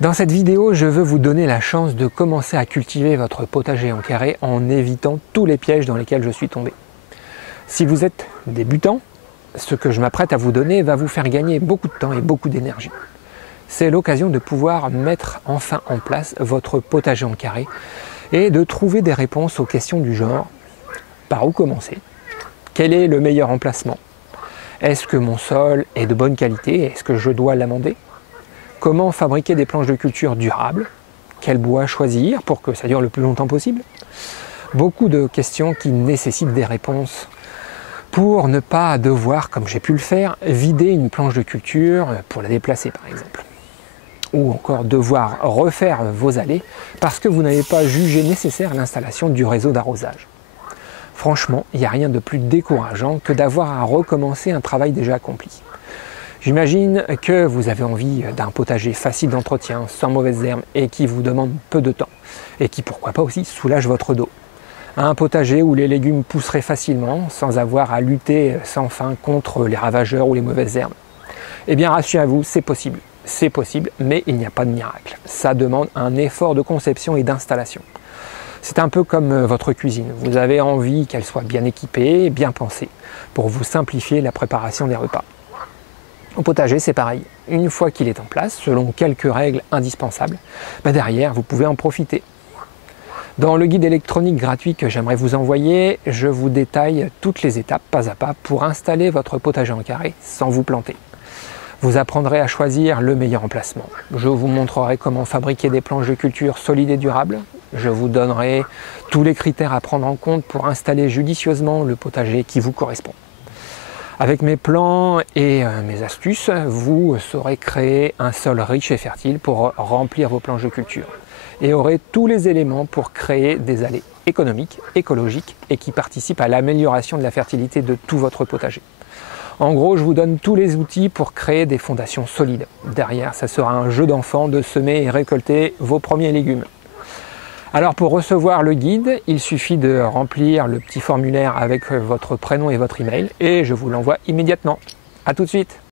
Dans cette vidéo, je veux vous donner la chance de commencer à cultiver votre potager en carré en évitant tous les pièges dans lesquels je suis tombé. Si vous êtes débutant, ce que je m'apprête à vous donner va vous faire gagner beaucoup de temps et beaucoup d'énergie. C'est l'occasion de pouvoir mettre enfin en place votre potager en carré et de trouver des réponses aux questions du genre: par où commencer? Quel est le meilleur emplacement? Est-ce que mon sol est de bonne qualité? Est-ce que je dois l'amender? Comment fabriquer des planches de culture durables? Quel bois choisir pour que ça dure le plus longtemps possible? Beaucoup de questions qui nécessitent des réponses pour ne pas devoir, comme j'ai pu le faire, vider une planche de culture pour la déplacer par exemple. Ou encore devoir refaire vos allées parce que vous n'avez pas jugé nécessaire l'installation du réseau d'arrosage. Franchement, il n'y a rien de plus décourageant que d'avoir à recommencer un travail déjà accompli. J'imagine que vous avez envie d'un potager facile d'entretien, sans mauvaises herbes et qui vous demande peu de temps et qui pourquoi pas aussi soulage votre dos. Un potager où les légumes pousseraient facilement sans avoir à lutter sans fin contre les ravageurs ou les mauvaises herbes. Eh bien rassurez-vous, c'est possible. C'est possible, mais il n'y a pas de miracle. Ça demande un effort de conception et d'installation. C'est un peu comme votre cuisine. Vous avez envie qu'elle soit bien équipée, bien pensée, pour vous simplifier la préparation des repas. Au potager, c'est pareil. Une fois qu'il est en place, selon quelques règles indispensables, derrière, vous pouvez en profiter. Dans le guide électronique gratuit que j'aimerais vous envoyer, je vous détaille toutes les étapes pas à pas pour installer votre potager en carré sans vous planter. Vous apprendrez à choisir le meilleur emplacement. Je vous montrerai comment fabriquer des planches de culture solides et durables. Je vous donnerai tous les critères à prendre en compte pour installer judicieusement le potager qui vous correspond. Avec mes plans et mes astuces, vous saurez créer un sol riche et fertile pour remplir vos planches de culture et aurez tous les éléments pour créer des allées économiques, écologiques et qui participent à l'amélioration de la fertilité de tout votre potager. En gros, je vous donne tous les outils pour créer des fondations solides. Derrière, ça sera un jeu d'enfant de semer et récolter vos premiers légumes. Alors pour recevoir le guide, il suffit de remplir le petit formulaire avec votre prénom et votre email et je vous l'envoie immédiatement. A tout de suite!